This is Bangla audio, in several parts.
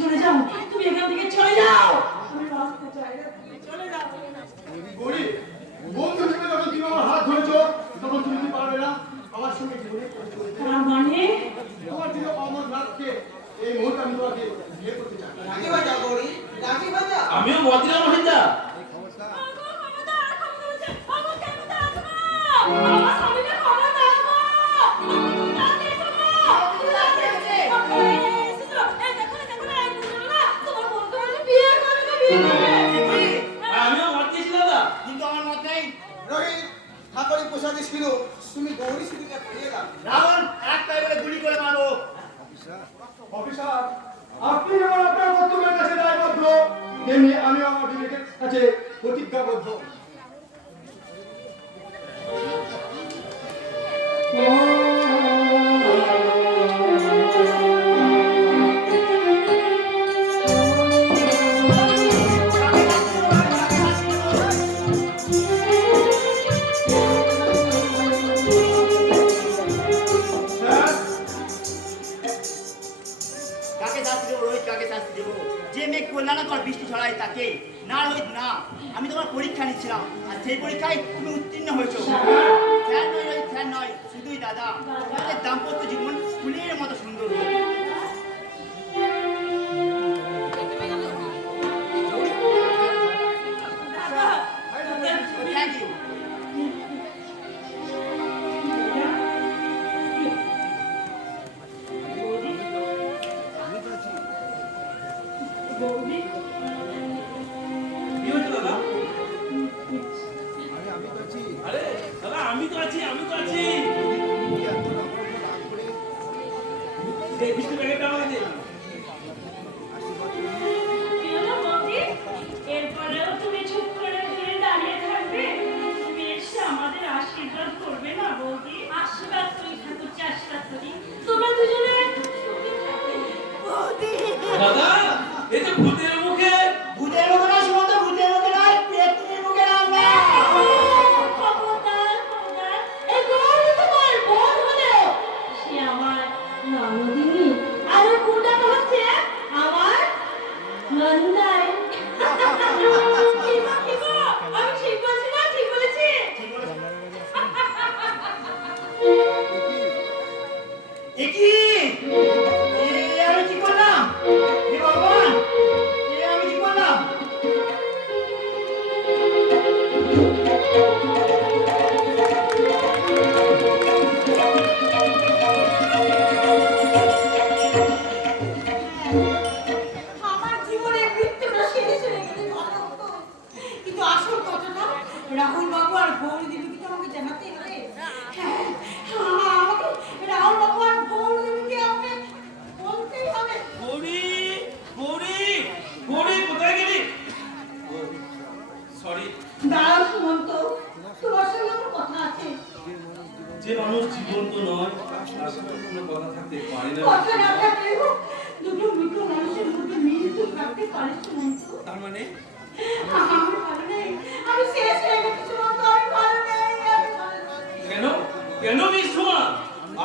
চলে যাও, তুমি এখান থেকে চলে যাও। আমি বাঁচতে চাই না, তুমি চলে যাও। গৌরী, বন্ধু হিসেবে যখন তুমি আমার হাত ধরেছো তখন তুমি কি পারবে না আমার সঙ্গে জীবনে তার মানে তোমার প্রিয় অমরনাথকে এই মুহূর্তে আমি তোমাকে বিয়ে করতে চাই। রাখি বাজা গৌরী, রাখি বাজা। আমিও মদিনা মহিন্দা। আমিও মত দিয়েছি দাদা, কিন্তু আমার মত নেই। রোহিত, ঠাকুরের প্রসাদে ছিল তুমি গৌরী সুদিকে ফিরিয়ে দাও। রাবণ একটা এবারে গুলি করে মারো। অফিসার, আপনি যেমন আপনার কর্তব্যের কাছে দায়বদ্ধ তেমনি আমিও আমার বিবেকের কাছে প্রতিজ্ঞাবদ্ধ। কাকে শাস্তি দেবো রোহিত, কাকে শাস্তি দেবো? যে মেঘ কল্যাণ তোমার বৃষ্টি ছড়ায় তাকে। না রোহিত না, আমি তোমার পরীক্ষা নিচ্ছিলাম আর সেই পরীক্ষায় তুমি উত্তীর্ণ হয়েছো। ফ্যান নয় রোহিত, ফ্যান নয়, শুধুই দাদা। তোমাদের দাম্পত্য জীবন ফুলের মতো সুন্দর হোক। Thank you. কি হয়েছে দাদা? আরে দাদা, আমি তো আছি, আমি তো আছি। এই বিস্কুট প্যাকেটটা আমাকে দে। এরপরেও তুমি চুপ করে দূরে দাঁড়িয়ে থাকবে? তুমি এসে আমাদের আশীর্বাদ করবে না বৌদি? আশীর্বাদ করি ঠাকুরজি, আশীর্বাদ করি তোমরা দুজনে বৌদি। দাদা, এই যে ভূতের মুখে। ভূতের মুখে নয় সুমন্ত, ভূতের মুখে নয়, পেতনির মুখে রাখবে। খবরদার, খবরদার, এই গৌরী তোমার বোন হলেও সে আমার ননদিনী। আর ওর গুণটা হচ্ছে আমার নন্দাই। আমি ঠিক বলছি না? ঠিক বলেছি? এ কি? আমি কি করলাম? হে ভগবান, আমি কি করলাম? আমার জীবনে মৃত্যুটা সেরে সেরে গেলে ভালো হতো, কিন্তু আসল কথাটা রাহুল বাবু আর গৌরী দেবীকে তো আমাকে জানাতে হবে। হ্যাঁ, আমাকে রাহুল বাবু আর গৌরী দেবীকে আমাকে বলতেই হবে। গৌরী, গৌরী, গৌরী কোথায় গেলি? সরি। দাঁড়াও সুমন্ত, তোমার সঙ্গে আমার কথা আছে। যে মানুষ জীবন্ত নয় তার সাথে কোনো কথা থাকতে পারে না। কথা না থাকলেও দুটো মৃত মানুষের মধ্যে মিল তো থাকতে পারে সুমন্ত। তার মানে আমি ভালো নেই, আমি শেষ হয়ে গেছি সুমন্ত, আমি ভালো নেই, আমি ভালো নেই। কেন কেন মিস সুমা?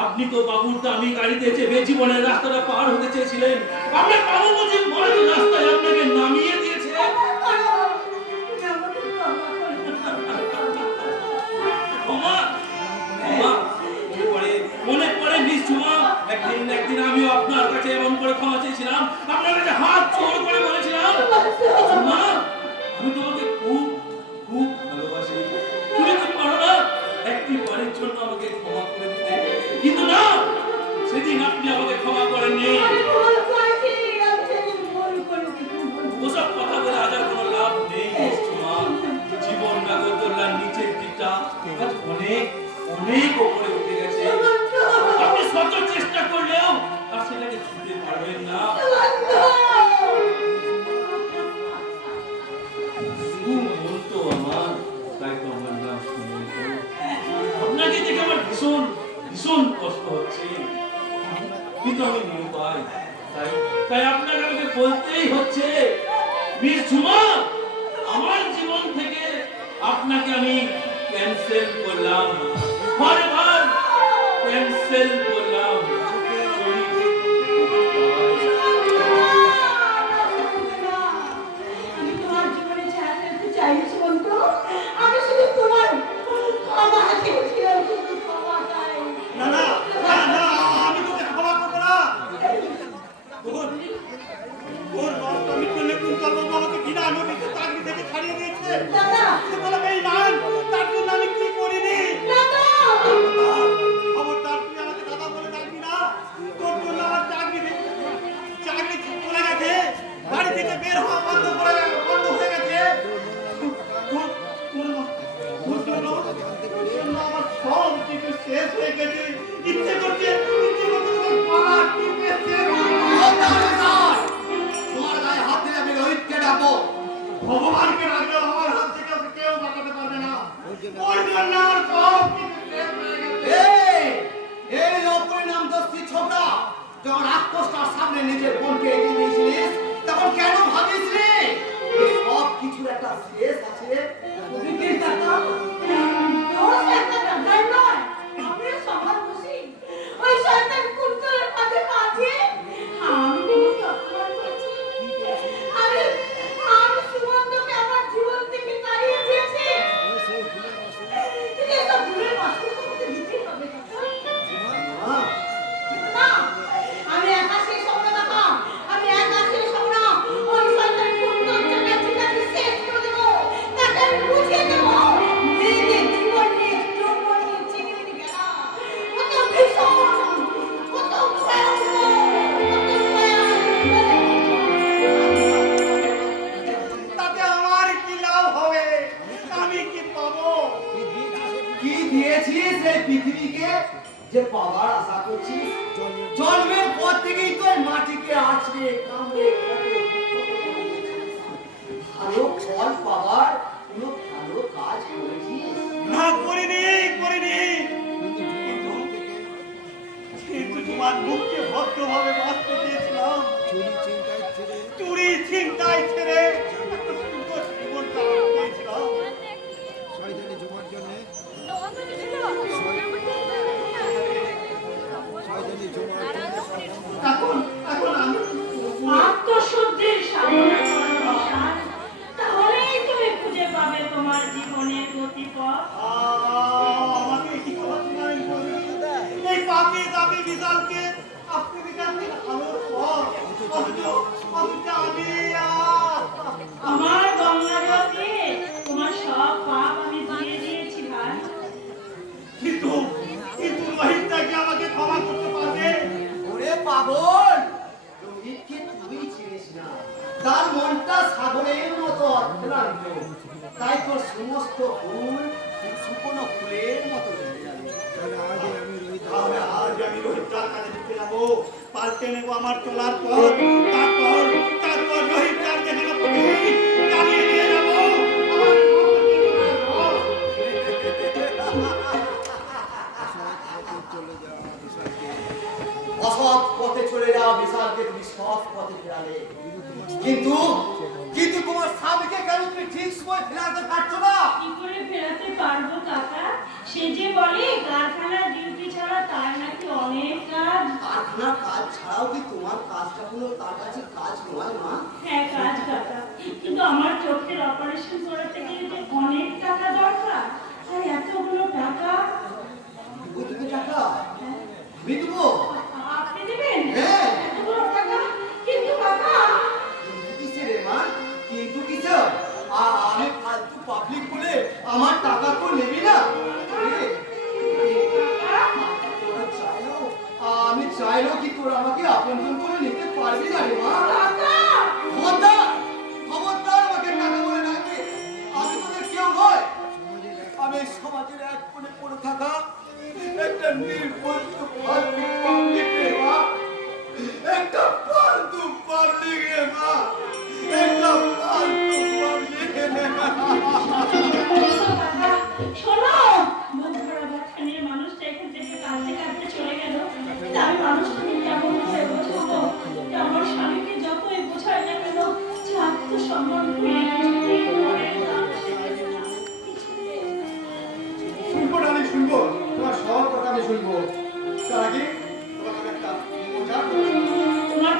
আপনি তো বাবুর দামি গাড়িতে চেপে জীবনের রাস্তাটা পার হতে চেয়েছিলেন। আপনার বাবু বুঝি বড় রাস্তায় আপনাকে নামিয়ে দিয়েছে। ক্ষমা, ক্ষমা, মনে পড়ে মিস সুমা, একদিন একদিন আমিও আপনার কাছে এমন করে ক্ষমা চেয়েছিলাম, আপনার কাছে হাত জোড় করে বলেছিলাম, সুমা, আমি তোমাকে খুব খুব ভালোবাসি। তুমি কি পারো না একটি বারের জন্য আমাকে ক্ষমা করে দিতে? কিন্তু না, সেদিন আপনি আমাকে ক্ষমা করেননি। ওসব কথা বলে আজ আর কোনো লাভ নেই মিস সুমা। জীবন নাগরদোল্লার নিচের দিকটা আজ অনেক অনেক উপরে উঠে গেছে। আপনি শত চেষ্টা করলেও আর সেটাকে ছুঁতে পারবেন না। সুমন্ত আমার, তাই তো আমার নাম সুমন্ত। আপনাকে দেখে আমার ভীষণ ভীষণ কষ্ট হচ্ছে, কিন্তু আমি নিরুপায়। তাই তাই আপনাকে আমাকে বলতেই হচ্ছে, মিস ঝুমা, আমার জীবন থেকে আপনাকে আমি ক্যান্সেল করলাম, বারবার ক্যান্সেল করলাম। বিশালবাবু আমাকে ঘৃণা নোটিশে চাকরি থেকে ছাড়িয়ে দিয়েছে। দাদা সে বলে বেঈমান, তার জন্য আমি কি করিনি? দাদা খবরদার, তুই আমাকে দাদা বলে ডাকবি না। তোর জন্য আমার চাকরি চলে গেছে, বাড়ি থেকে বের হওয়া বন্ধ হয়ে গেছে। আমার সব কিছু শেষ হয়ে গেছে। ইচ্ছে করছে তোমার পালা টিপে শেষ করে দাও। তোমার গায়ে হাত দিলে আমি রোহিতকে ডাকবো। ভগবানকে রাখলেও আমার হাত থেকে ওকে কেউ বাঁচাতে পারবে না। ওর জন্য আমার সব কিছু শেষ হয়ে গেছে। এই অপরিণাম দোষী ছোকরা, যখন রাক্ষসটার সামনে নিজের বোনকে এগিয়ে দিয়েছিলিস, তখন কেন ভাবিস রে সব কিছুর একটা শেষ আছে? দাদা দোষ একটা দাদার নয়, আমিও সবার খুশি। ওই শয়তান কুন্তলের পাশে পাঠিয়ে আমি তোমাকে অপমান করেছি। আমি সুমন্তকে আমার জীবন থেকে তাড়িয়ে দিয়েছি। কিন্তু এসব ভুলের মাসুল তোমাকে দিতেই হবে দাদা। না, আমি একা শেষ হব না দাদা, আমি একা শেষ হব না। ওই শয়তান কুন্তলকে জীবনকে শেষ করে দেবো, তাকে আমি বুঝিয়ে দেবো মেয়েদের জীবন নিয়ে জন্ম নিয়ে চিনে গেলা কত ভীষণ, কত ভয়ানক, তাতে আমার কি লাভ হবে? আমি কি পাবো? কি দিয়েছিস এই পৃথিবীকে যে পাওয়ার আশা করছিস? জন্মের পর থেকেই তো এই মাটিকে আছড়ে কামড়ে ভালো ফল পাওয়ার কোনো ভালো কাজ করেছিস? না, করিনি। কিন্তু তোমার মুখকে ভদ্রভাবে বাঁচতে দিয়েছিলাম। চুরি ছিনতাই ছেড়ে একটা সুন্দর জীবন কাটাতে দিয়েছিলাম। এখন আমি কি করবো? আত্মশুদ্ধির সাধনা করো বিশাল, তাহলেই তুমি খুঁজে পাবে তোমার জীবনের গতিপথ। আমাকে কি কথা শোনাবেন বলুন? এই পাপি দাবি বিশালকে আপনি বিশালকে আলোর পথ অথচ আমি আমার গঙ্গাজলকে তোমার সব পাপ আমি দিয়ে দিয়েছি ভাই। কিন্তু রোহিতটাকে আমাকে ক্ষমা করতে পারবে? ওরে পাগল, রোহিতকে তুই চিনিস না। তার মনটা সাগরের মতো অক্লান্ত, তাই তোর সমস্ত ফুল শুকনো ফুলের মতো ঝরে যাবে। তাহলে আজ আমি রোহিতটার কাছে ঢুকে যাবো, পাল্টে নেবো আমার চলার পথ। তারপর রোহিতটার যেখানে খুশি চালিয়ে নিয়ে যাবো। আমার অসৎ পথে চলে যাওয়া বিশালকে তুমি সৎ পথে ফেরালে, কিন্তু তোমার স্বামীকে কেন তুমি ঠিক সময় ফেরাতে পারছো না? কি করে ফেরাতে পারবো কাকা? সে যে বলে কারখানার ডিউটি ছাড়া তার নাকি অনেক কাজ। কারখানার কাজ ছাড়াও কি তোমার কাজটা হলো তার কাছে কাজ নয় মা? হ্যাঁ কাজ কাকা, কিন্তু আমার চোখের অপারেশন করাতে গেলে যে অনেক টাকা দরকার, আর এতগুলো টাকা ওই তুমি টাকা আমি দেবো। আপনি দেবেন? হ্যাঁ। এতগুলো টাকা? কিন্তু কাকা কিসে রে মা? কিন্তু কিসে? আমি ফালতু পাবলিক বলে আমার টাকা তো নেবি না? তোরা চাইলেও আমি চাইলেও কি তোরা আমাকে আপনজন করে নিতে পারবি না রে মা? খবরদার আমাকে টাকা বলে ডাকবি। আমি তোদের কেউ নয়। আমি এই সমাজের এক কোণে পড়ে থাকা একটা নির্বন্ধ ফালতু পাবলিক রে মা। একটা ফালতু পাবলিক রে মা। একটা ফালতু পাবলিক রে মা। শোনো, বুক ভরা ব্যথা নিয়ে মানুষটা এখান থেকে কাঁদতে কাঁদতে চলে গেল। কিন্তু আমি মানুষটাকে কেমন করে বোঝাবো যে আমার স্বামীকে যতই বোঝায় না কেন, যে আত্মসম্মান করে কিছুতেই মনের দাম শেখে না। শুনবো ডালি শুনবো, তোমার সব কথা আমি শুনবো। তার আগে তোমাকে একটা মজার কথা শোনাবো। তোমার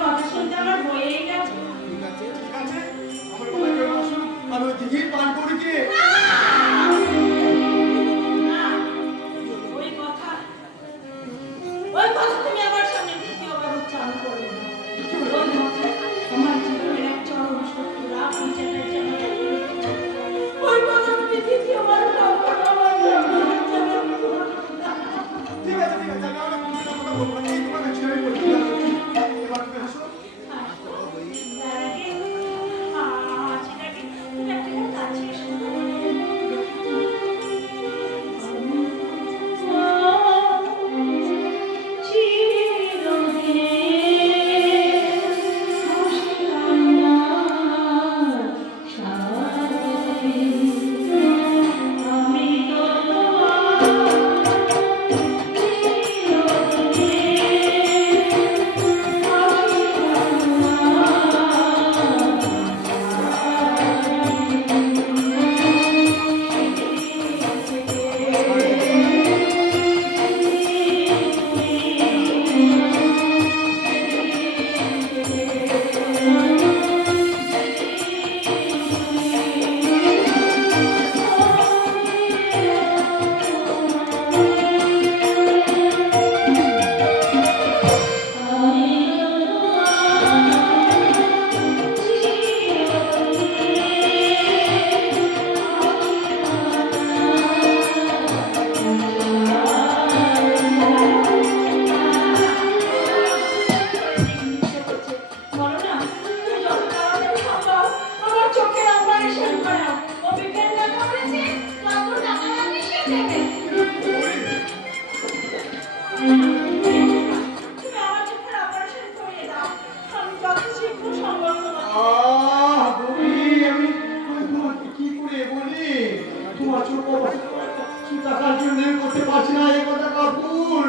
পারছি না এই কথা কাপুর।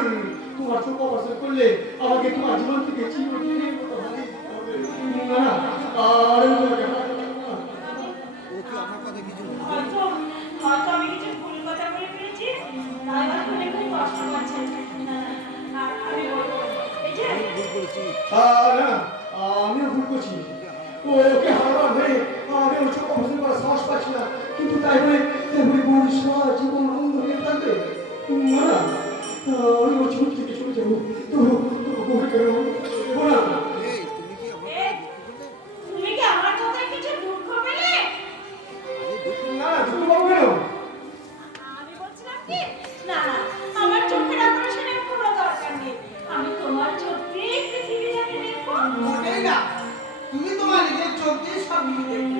তোমার চোখ অপারেশন করলে আমাকে তোমার জীবন থেকে চিরদিনের মতো হারিয়ে দিতে হবে। না না, আর আমি তোমাকে হারাতে পারবো না। হয়তো হয়তো আমি কিছু ভুল কথা বলে ফেলেছি, তাই হয়তো অনেক খুব কষ্ট পাচ্ছে। আর আমি বলবো এই যে না, আমিও ভুল করছি। ওকে হারাবার হয়ে আমি ওর চোখ অপারেশন করার সাহস পাচ্ছি না, কিন্তু তাই বলে বউর সারা জীবন আনন্দ হয়ে থাকবে। না না, আমি ওর জীবন থেকে চলে যাবো। তো বউকে কেন দেবো না? এ, তুমি কি আমার কথায় কিছু দুঃখ পেলে? না, দুটো বাবু কেন? আমি বলছিলাম কি, না না, আমার চোখের অপারেশনের কোনো দরকার নেই। আমি তোমার চোখ দিয়ে পৃথিবীটাকে দেখবো। মোটেই না, তুমি তোমার নিজের চোখ দিয়ে সব কিছু দেখবে।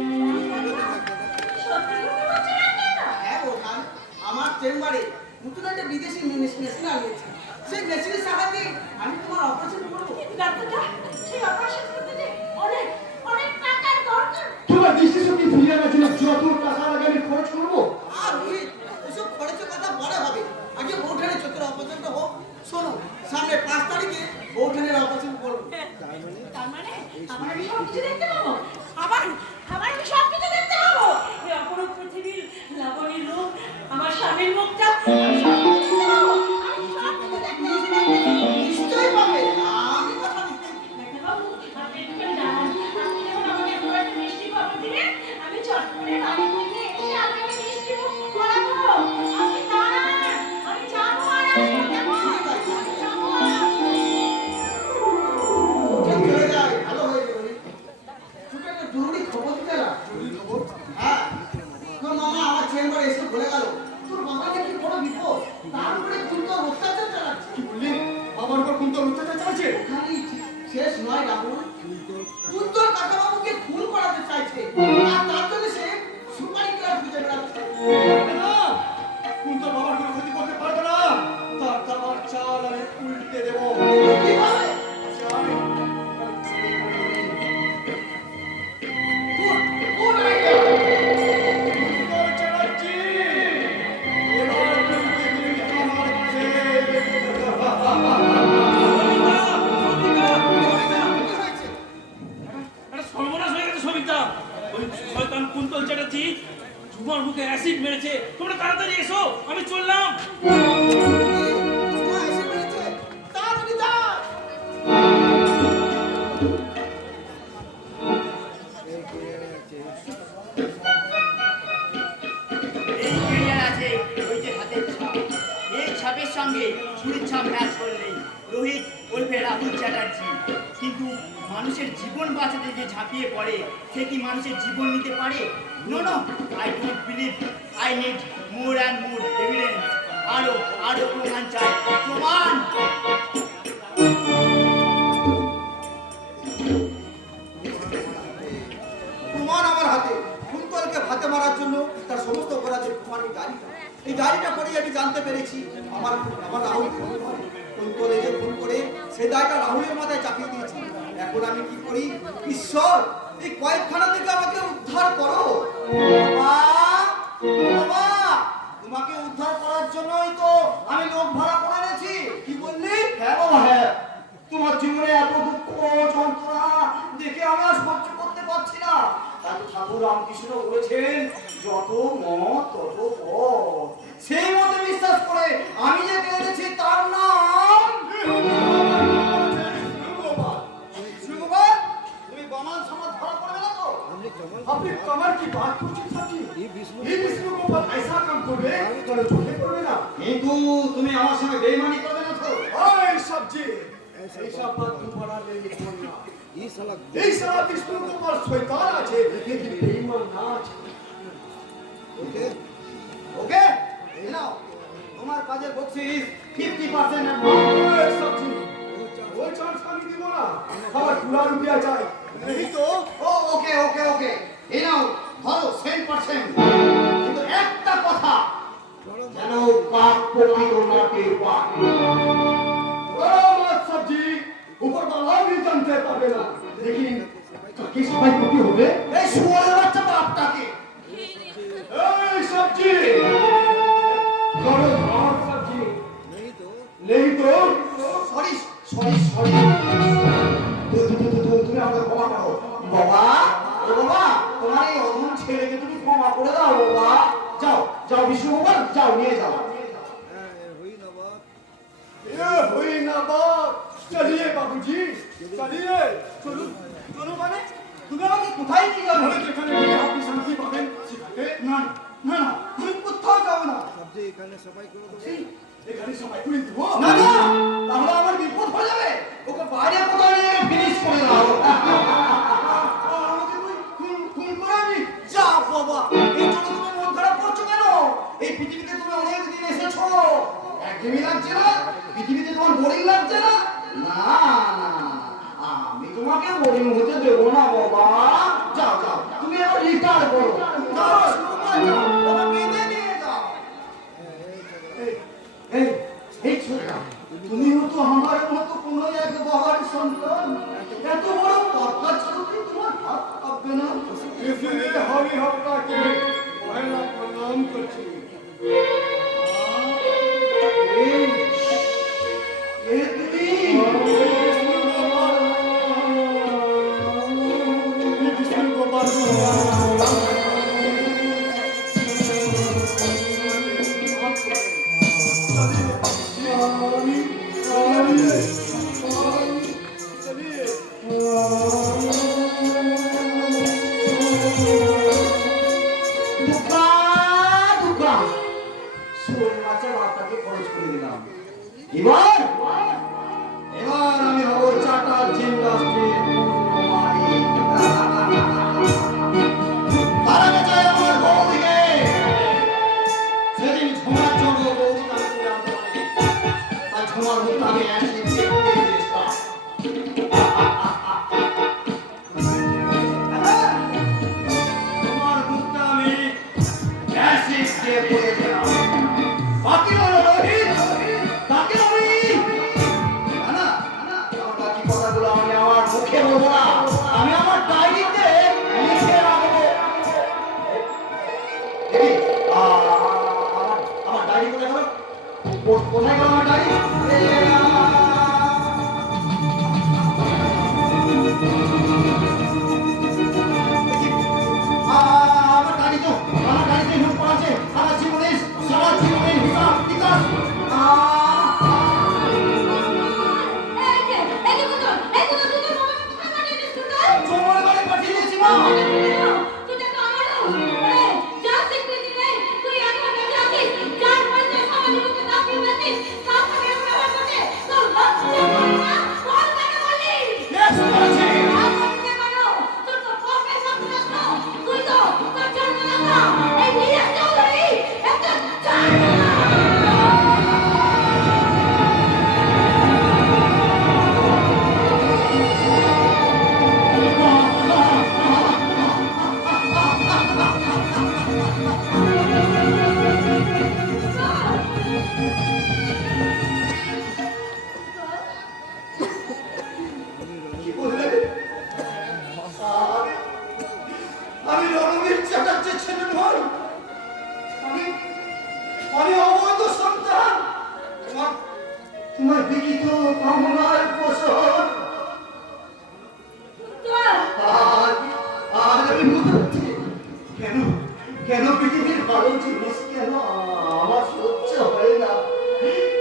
সত্যি কথা বলছো না কেন? হ্যাঁ ওখান আমার চেম্বারে নতুন একটা বিদেশি মেশিন আনিয়েছে। সেই মেশিনের সাহায্যে আমি তোমার অপারেশন করবো। ডাক্তারটা সেই অপারেশন করতে যে অনেক অনেক টাকার দরকার। তোমার দৃষ্টিশক্তি ফিরিয়ে আনার জন্য যত টাকা লাগে আমি খরচ করবো। আর রোহিত, ওসব খরচের কথা পরে হবে, আগে বৌঠানের চোখের অপারেশনটা হোক। শোনো, সামনে 5 তারিখে বৌঠানের অপারেশন করবো। তার মানে আমার আমি সব কিছু দেখতে পাবো। আবার আমার আমি সব কিছু দেখতে পাবো। এই অপরূপ পৃথিবীর লাবণী রূপ, আমার স্বামীর মুখটা, আমি সব কিছু দেখতে পাবো। আমি সব কিছু দেখতে নিশ্চয়ই পাবে, আমি কথা দিচ্ছি। ডাক্তারবাবু, আপনি একটুখানি দাঁড়ান। আপনি যখন আমাকে এত একটা মিষ্টি খবর দিলেন, আমি চট করে বাড়ি থেকে এসে আপনাকে মিষ্টি মুখ করাবো। আপনি দাঁড়ান, আমি যাবো আর আসবো, কেমন? আমি যাবো আর আসবো। ঠিক হয়ে যায়, ভালো হয়ে যাবে রোহিত। তোকে একটা জরুরি খবর দিতে এলাম। জরুরি খবর? হ্যাঁ, তোর মামা আমার চেম্বারে এসে বলে গেল তোর বাবা নাকি বড় বিপদ, তার উপরে তুই তো অত্যাচার চালাচ্ছিস। কি বললি? আমার উপর কোন তোর অত্যাচার চালাচ্ছে? খালি শেষ নয় রাহুল, তুই তোর কাকাবাবুকে খুন করাতে চাইছে, আর তার জন্য সে সুপারি ক্লাব খুঁজে বেড়াচ্ছে। না, কোন তোর বাবার কোনো ক্ষতি করতে পারবে না। তার দাবার চাল আমি উল্টে দেবো। কিভাবে? আচ্ছা, আমি Good, good idea. উত্তর চ্যাটার্জি, এবার তুলতে দিবি আমার ছেলে। কি হয়েছে? একটা সর্বনাশ হয়ে গেছে সবিতা। ওই শয়তান কুন্তল চ্যাটার্জি ঝুমার মুখে অ্যাসিড মেরেছে। তোমরা তাড়াতাড়ি এসো, আমি চললাম। তোমার এসে পেয়েছে, তাড়াতাড়ি যা। এই ক্যারিয়ার আছে ওই যে হাতের ছাপ, এই ছাপের সঙ্গে ছুরির ছাপ ম্যাচ করলেই রোহিত ওরফে রাহুল চ্যাটার্জি। কিন্তু মানুষের জীবন বাঁচাতে যে ঝাঁপিয়ে পড়ে, সে কি মানুষের জীবন নিতে পারে? No no, I don't believe, I need more and more evidence. আরো আরো প্রমাণ চাই, প্রমাণ। প্রমাণ আমার হাতে। কুন্তলকে ভাতে মারার জন্য তার সমস্ত অপরাধের প্রমাণ এই গাড়িটা। এই গাড়িটা পরেই আমি জানতে পেরেছি আমার আমার রাহুল খুন করে। কুন্তলে যে খুন করে সে দায়টা রাহুলের মাথায় চাপিয়ে দিয়েছি। এখন আমি কি করি? ঈশ্বর, এই কয়েকখানা থেকে আমাকে উদ্ধার করো। বাবা, বাবা, তোমাকে উদ্ধার করার জন্যই তো আমি লোক ভাড়া করে এনেছি। কি বললি? হ্যাঁ বাবা, হ্যাঁ। তোমার জীবনে এত দুঃখ যন্ত্রণা দেখে আমি আর সহ্য করতে পারছি না। তাই ঠাকুর রামকৃষ্ণ বলেছেন, যত মত তত পথ। সেই মতে বিশ্বাস করে আমি যে এনেছি তার নাম বিষ্ণুগোপাল। তুমি বামান সমাজ ধরা পড়বে না তো? আপনি कमर की बात করছেন সাথী? এই বিষ্ণু গোপাল ऐसा काम করবে তাহলে চোখে পড়বে না। কিন্তু তুমি আমার সঙ্গে বেইমানি করবে না তো? ওই সবজি ऐसा बात दोबारा नहीं बोलना। এই সারা বিষ্ণু গোপাল শয়তান আছে, লেকিন বেঈমান না আছে। ওকে ওকে, এই নাও তোমার কাজের বকশিস 50% এর ওই সবজি ওই চান্স আমি দিব না, আমার পুরা রুপিয়া চাই। नहीं तो ওকে ওকে ওকে, এই নাও ধরো 10%। কিন্তু একটা কথা, যেন কাক প্রকৃত না টের পায়। ও মত সবজি উপর বালা भी জানতে পারবে না, লেকিন কাকে সবাই কপি হবে। এই শুয়োরের বাচ্চা বাপটাকে। এই সবজি করো আর সবজি সরি সরি তুমি আমাকে ক্ষমা করো বাবা। ও বাবা, তোমার এই অধম ছেলেকে তুমি ক্ষমা করে দাও বাবা। যাও যাও বিষ্ণু গোপাল, যাও নিয়ে যাও। ये हुई ना बात। चलिए बाबूजी, चलिए। চলো চলো মানে তুমি আমাকে কোথায় নিয়ে যাবে? আমরা যেখানে গিয়ে আপনি শান্তি পাবেন সেখানে। না না না, তুমি কোথাও যাবে না। এখানে সবাই করে দেবো। না না, তাহলে আমার বিপদ হয়ে যাবে। ওকে বাইরে কোথাও নিয়ে ফিনিশ করে দাও। আমাকে তুই খুন করে আনি। যা বাবা, এই জন্য তুমি মন খারাপ করছো কেন? এই পৃথিবীতে তুমি অনেক দিন এসেছো, একঘেয়েমি লাগছে না? পৃথিবীতে তোমার বোরিং লাগছে না? না না, আমি তোমাকে বোরিং হতে দেবো না বাবা। যাও যাও, তুমি এবার রিটায়ার করো। যাও যাও, বাবা বেঁধে নিয়ে যাও। এই এই ছোটরা, তুমিও তো আমার মতো কোনো এক বাবার সন্তান। এত বড় পাকা ছোটে তোমার হাত কাঁপবে না? इसलिए हरी हफ्ता के पहला प्रणाम करছি। এই এ তুমি विष्णु गोपाल দুঃখা দুঃখা শোল মাছের ভাতটাকে খরচ করে দিলাম। এবার এবার আমি হব চাটার ইন্ডাস্ট্রির পূর্ণ মালিক। তারা গেছে আমার বৌদিকে। সেদিন ঝুমার জন্য বৌদিকে আমি তুলে আনতে পারিনি। তাই ঝুমার মুখটা আমি অ্যাসিড দিয়ে পুড়িয়ে দিয়েছিলাম। তোমার মুখটা আমি অ্যাসিড দিয়ে পুড়িয়ে দিলাম। বাকি হলো রোহিত, তাকে আমি না না, আমার বাকি কথাগুলো আমি আমার মুখে বলবো না, আমি আমার ডায়েরিতে লিখে রাখবো। দেখি, আমার ডায়েরি কোথায় গেল? কোথায় গেল আমার ডায়েরি? আমার ডায়েরিতে নোট করা আছে সারা জীবনের হিসাব নিকাশ। তোমার বাড়ি পাঠিয়ে দিয়েছি মা। Yes, বলেছি। কি বললে? আমি রণবীর চ্যাটার্জির ছেলে নই। আমি অবৈধ সন্তান। তোমার বিকিত কামনার ফসল। আজ আমি বুঝতে পারছি কেন কেন পৃথিবীর ভালো জিনিস কেন আমার সহ্য হয় না,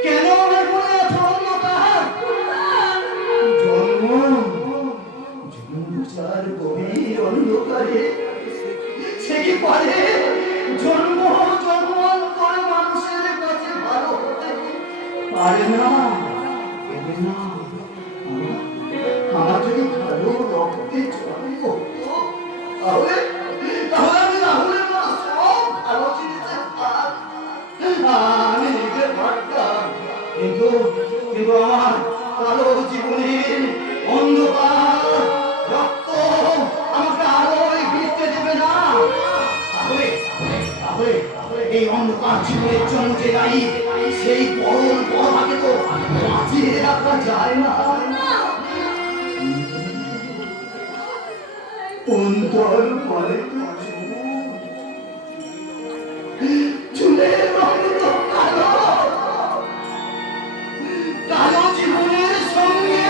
কেন আমার মনে এত অন্ধকার। জন্মচার গভীর অন্ধকারে সে কি পারে জন্মান্তরে মানুষের কাছে ভালো হতে পারে না। আমার যদি ভালো রক্তে চলে হতো তাহলে আমি রাহুলের মতো সব ভালো জিনিসের ভাগ আমি নিতে পারতাম। কিন্তু আমার কালো জীবনের অন্ধকার রক্ত আমাকে আরো ভিড়তে দেবে না। তাহলে এই অন্ধকার জীবনের জন্য যে দায়ী সেই বড় ভাগে তো বাঁচিয়ে রাখা যায় না। অন্তর পরে চুলের রঙ তো কালো, কালো জীবনের সঙ্গে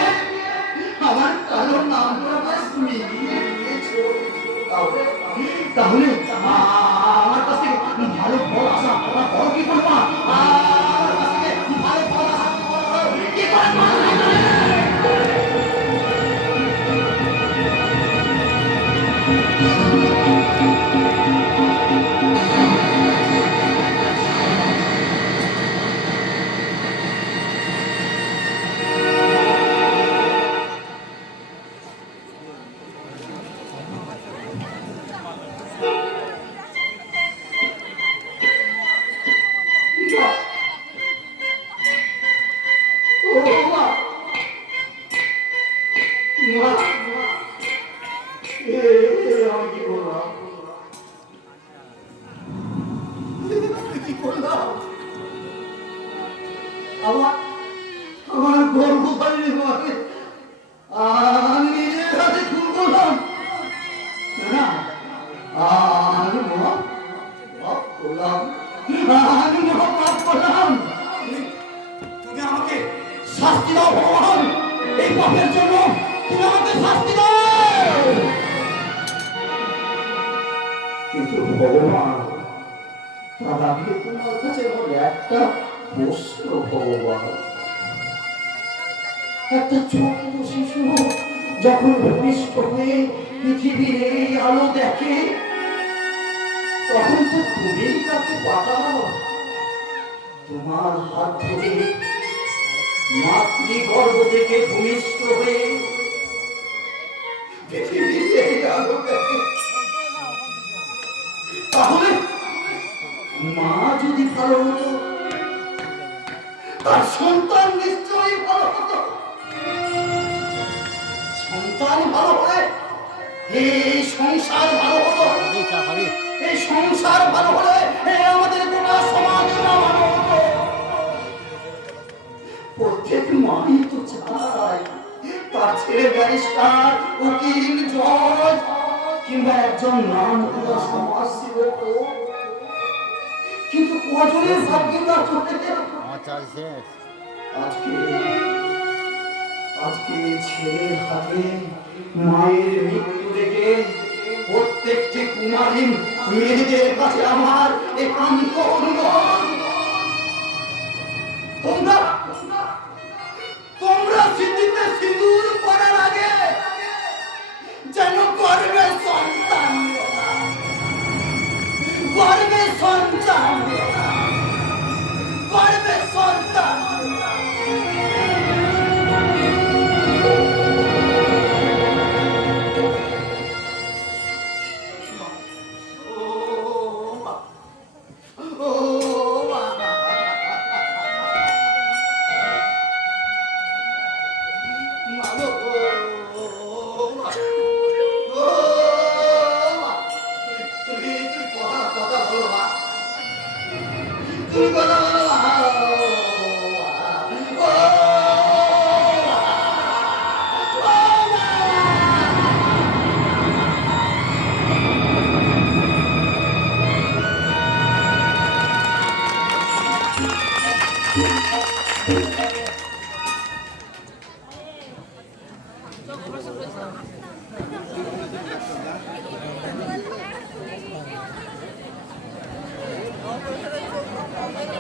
তাহলে আমার কাছ থেকে ভালো ফল আশা করা বড় কি করে মা? আমার কাছ থেকে ভালো ফল আশা করা কি করে মা? আমার গর্ব পাইনি মাকে আমি নিজের হাতে খুন করলাম না আমি মাফ করলাম আমি মাফ করলাম তুমি আমাকে শাস্তি দাও ভগবান এই পাপের জন্য তুমি আমাকে শাস্তি দাও কিন্তু ভগবান তার আগে তোমার কাছে আমার একটা প্রশ্ন ভগবান একটা ছোট্ট শিশু যখন ভূমিষ্ঠ হয়ে পৃথিবীর এই আলো দেখে তখন তো তুমি তাকে পাঠাও তোমার হাত ধরে মাতৃগর্ভ থেকে ভূমিষ্ঠ হয়ে পৃথিবীর এই আলো দেখে তাহলে মা যদি ভালো হতো তার সন্তান নিশ্চয়ই ভালো হতো সন্তান ভালো হলে এই সংসার ভালো হতো এই সংসার ভালো হলে আমাদের গোটা সমাজ ভালো হতো প্রত্যেক মাই তো চায় তার ছেলে ব্যারিস্টার উকিল জজ কিংবা একজন নাম করা সমাজ সেবক কিন্তু কজনের ভাগ্যে তা চলে আজকে ছেলের হাতে মায়ের মৃত্যু দেখে প্রত্যেকটি কুমারী মেয়েদের কাছে আমার একান্ত অনুরোধ তোমরা সিঁথিতে সিঁদুর পরার আগে যেন গর্ভের সন্তান গর্ভের সন্তান গর্ভের সন্তান Thank you.